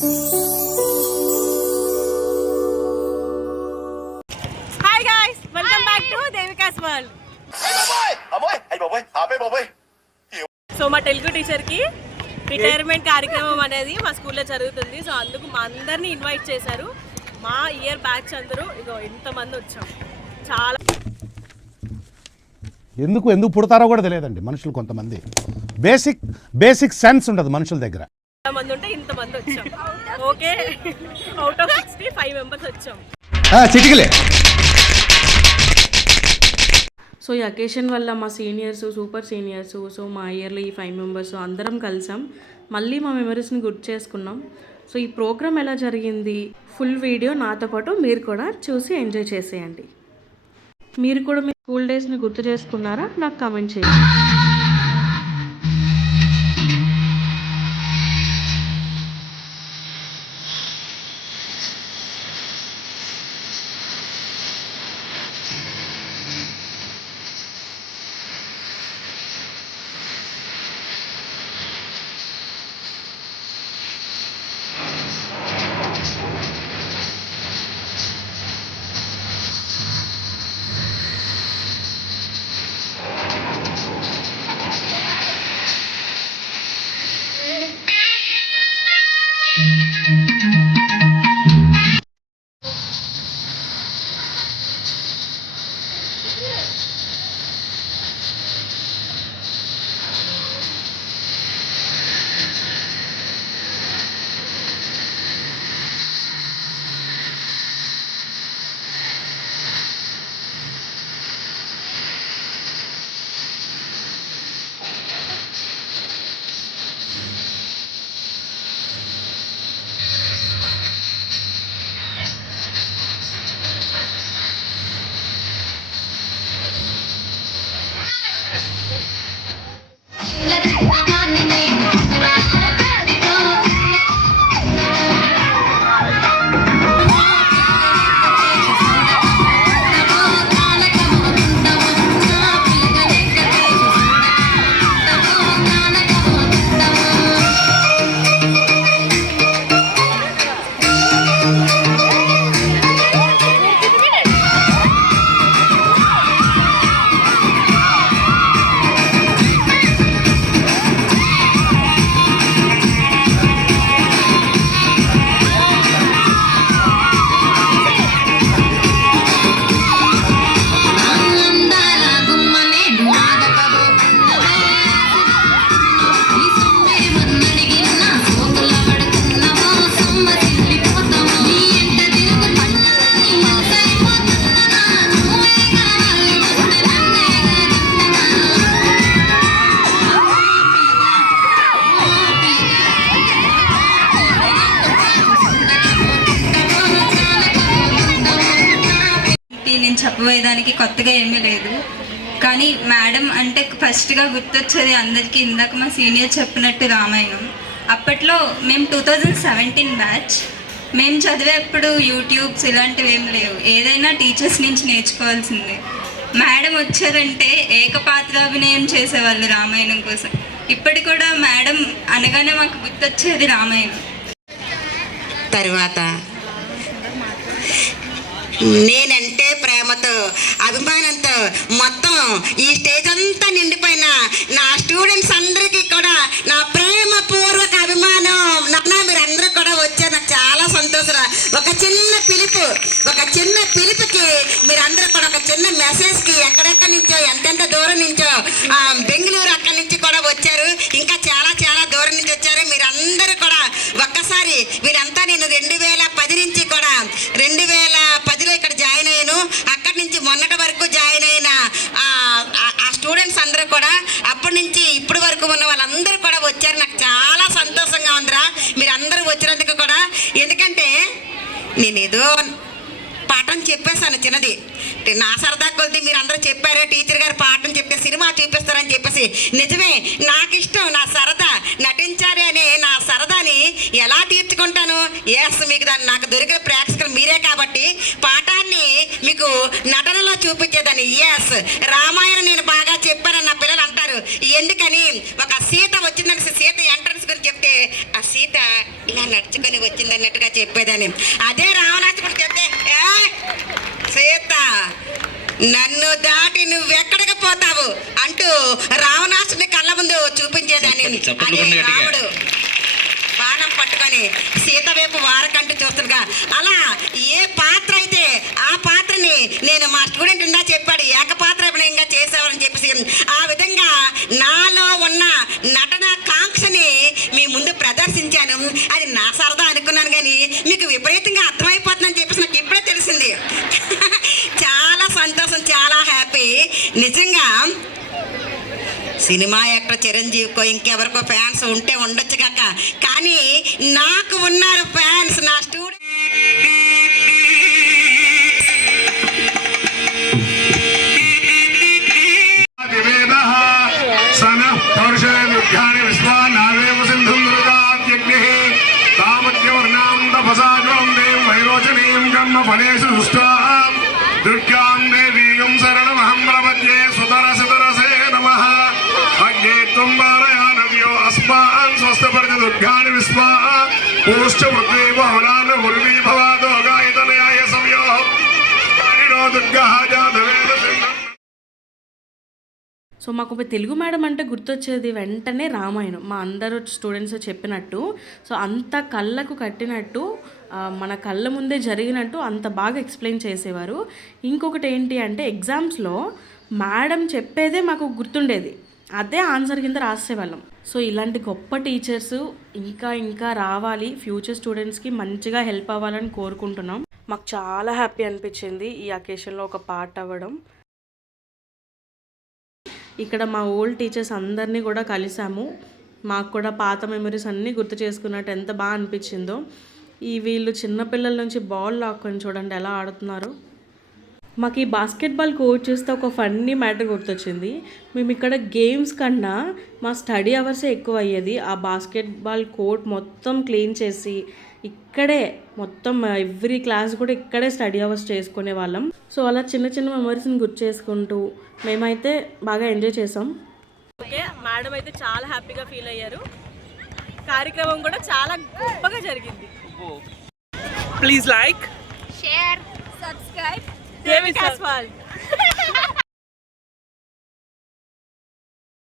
Hi guys, welcome back to దేవికాస్ world. So మా తెలుగు టీచర్కి retirement కార్యక్రమం అనేది మా స్కూల్లో జరుగుతుంది. సో అందుకు మా అందరినీ ఇన్వైట్ చేశారు. మా ఇయర్ బ్యాచ్ అందరూ ఇగో ఇంతమంది వచ్చాం. చాలా ఎందుకు పుడతారో కూడా తెలియదండి మనుషులు. కొంతమంది బేసిక్ సెన్స్ ఉండదు మనుషుల దగ్గర. మంది ఉంటే ఇంతమంది వచ్చాం. ఓకే, అవుట్ ఆఫ్ 65 మెంబర్స్ వచ్చాం. చిటికలే. సో ఈ అకేషన్ వల్ల మా సీనియర్స్, సూపర్ సీనియర్స్, సో మా ఇయర్లో ఈ 5 మెంబర్స్ అందరం కలిసాం. మళ్ళీ మా మెమరీస్ని గుర్తు చేసుకున్నాం. సో ఈ ప్రోగ్రామ్ ఎలా జరిగింది, ఫుల్ వీడియో నాతో పాటు మీరు కూడా చూసి ఎంజాయ్ చేసేయండి. మీరు కూడా మీ స్కూల్ డేస్ని గుర్తు చేసుకున్నారా? నాకు కామెంట్ చేయండి. నేను చెప్పబోయేదానికి కొత్తగా ఏమీ లేదు. కానీ మేడం అంటే ఫస్ట్గా గుర్తొచ్చేది అందరికీ ఇందాక మా సీనియర్ చెప్పినట్టు రామాయణం. అప్పట్లో మేము 2017 బ్యాచ్. మేము చదివేప్పుడు యూట్యూబ్స్ ఇలాంటివి ఏం లేవు. ఏదైనా టీచర్స్ నుంచి నేర్చుకోవాల్సిందే. మేడం వచ్చారంటే ఏకపాత్రాభినయం చేసేవాళ్ళు రామాయణం కోసం. ఇప్పటి కూడా మేడం అనగానే మాకు గుర్తొచ్చేది రామాయణం. తర్వాత నేనంటే ప్రేమతో, అభిమానంతో మొత్తం ఈ స్టేజ్ అంతా నిండిపోయిన నా స్టూడెంట్స్ అందరికీ కూడా నా ప్రేమపూర్వక అభిమానం. మీరందరూ కూడా వచ్చారు, నాకు చాలా సంతోషం. ఒక చిన్న పిలుపుకి మీరందరూ కూడా ఒక చిన్న మెసేజ్కి ఎక్కడెక్కడి నుంచో ఎంతెంత దూరం నుంచో బెంగళూరు అక్కడి నుంచి కూడా వచ్చారు. ఇంకా చాలా చాలా దూరం నుంచి వచ్చారు. మీరందరూ కూడా ఒక్కసారి వీరంతా నేను 2010 నుంచి కూడా 2010లో ఇక్కడ జాయిన్ అయ్యాను. అక్కడి నుంచి మొన్నటి వరకు జాయిన్ అయిన ఆ స్టూడెంట్స్ అందరూ కూడా అప్పటి నుంచి ఇప్పటి వరకు ఉన్న వాళ్ళందరూ కూడా వచ్చారు. నాకు చాలా సంతోషంగా ఉందిరా మీరందరూ వచ్చినందుకు కూడా. ఎందుకంటే నేనేదో పాఠం చెప్పేశాను చిన్నది, నా సరదా కొద్ది మీరు అందరూ చెప్పారు టీచర్ గారు పాఠం చెప్పే సినిమా చూపిస్తారని చెప్పేసి. నిజమే, నాకు ఇష్టం, నా సరదా, నటించాలి అనే నా సరదాని ఎలా తీర్చుకుంటాను? ఎస్, మీకు దాన్ని నాకు దొరికిన ప్రేక్షకులు మీరే కాబట్టి పాఠాన్ని మీకు నటనలో చూపించేదాన్ని. ఎస్, రామాయణం నేను బాగా చెప్పానని నా పిల్లలు అంటారు. ఎందుకని ఒక సీత వచ్చిందని సీత ఎంట్రన్స్ గురించి చెప్తే చెప్తే ఆ సీత ఇలా నడుచుకొని వచ్చింది అన్నట్టుగా చెప్పేదాన్ని. అదే రావణాసురుడు చెప్తే సీత నన్ను దాటి నువ్వెక్కడికి పోతావు అంటూ రావణాసుని కళ్ళ ముందు చూపించేదాన్ని. అదే రాముడు బాణం పట్టుకొని సీత వైపు వారకంటూ చూస్తుండగా అలా ఏ పాత్ర అయితే ఆ పాత్రని నేను మా స్టూడెంట్ ఉందా చెప్పాడు ఏకపాత్ర అభినయంగా చేసేవారని చెప్పేసి ఆ విధంగా నాలో ఉన్న నటన కాంక్షని మీ ముందు ప్రదర్శించాను. అది నా సరదా అనుకున్నాను కానీ మీకు విపరీతంగా అర్థమైపోతుందని చెప్పేసి నాకు ఇప్పుడే తెలిసింది. చాలా సంతోషం, చాలా హ్యాపీ. నిజంగా సినిమా యాక్టర్ చిరంజీవికో ఇంకెవరికో ఫ్యాన్స్ ఉంటే ఉండొచ్చు కాక, కానీ నాకు ఉన్నారు ఫ్యాన్స్ నా స్టూడెంట్. దుర్గాం దేవీం శరణమహం ప్రపద్యే సుతరసే నమః. అగ్నే త్వం వారయానవ్యో అస్మాన్ స్వస్థపరిత దుర్గాని విస్మా పూష్ట పృథ్వీ భవనాన్ ఉర్వీ భవాదో గాయతనయాయ సంయో హరిణో దుర్గా జాతవేద సింహం. సో మాకు ఒక తెలుగు మేడం అంటే గుర్తొచ్చేది వెంటనే రామాయణం. మా అందరూ స్టూడెంట్స్ చెప్పినట్టు, సో అంత కళ్ళకు కట్టినట్టు మన కళ్ళ ముందే జరిగినట్టు అంత బాగా ఎక్స్ప్లెయిన్ చేసేవారు. ఇంకొకటి ఏంటి అంటే ఎగ్జామ్స్లో మేడం చెప్పేదే మాకు గుర్తుండేది, అదే ఆన్సర్ కింద రాసేవాళ్ళం. సో ఇలాంటి గొప్ప టీచర్స్ ఇంకా ఇంకా రావాలి, ఫ్యూచర్ స్టూడెంట్స్కి మంచిగా హెల్ప్ అవ్వాలని కోరుకుంటున్నాం. మాకు చాలా హ్యాపీ అనిపించింది ఈ అకేషన్లో ఒక పార్ట్ అవ్వడం. ఇక్కడ మా ఓల్డ్ టీచర్స్ అందరినీ కూడా కలిసాము. మాకు కూడా పాత మెమరీస్ అన్నీ గుర్తు చేసుకున్నట్టు ఎంత బాగా అనిపించిందో. వీళ్ళు చిన్నపిల్లల నుంచి బాల్ లాక్కొని చూడండి ఎలా ఆడుతున్నారు. మాకు ఈ బాస్కెట్బాల్ కోచ్ చూస్తే ఒక ఫన్నీ మ్యాటర్ గుర్తొచ్చింది. మేము ఇక్కడ గేమ్స్ కన్నా మా స్టడీ అవర్సే ఎక్కువ అయ్యేది. ఆ బాస్కెట్బాల్ కోర్ట్ మొత్తం క్లీన్ చేసి ఇక్కడే మొత్తం ఎవ్రీ క్లాస్ కూడా ఇక్కడే స్టడీ అవర్స్ చేసుకునే వాళ్ళం. సో అలా చిన్న చిన్న మెమరీస్ని గుర్తు చేసుకుంటూ మేమైతే బాగా ఎంజాయ్ చేసాం. ఓకే, మేడం అయితే చాలా హ్యాపీగా ఫీల్ అయ్యారు. కార్యక్రమం కూడా చాలా గొప్పగా జరిగింది. Please like, share, subscribe. Devi Kaswal.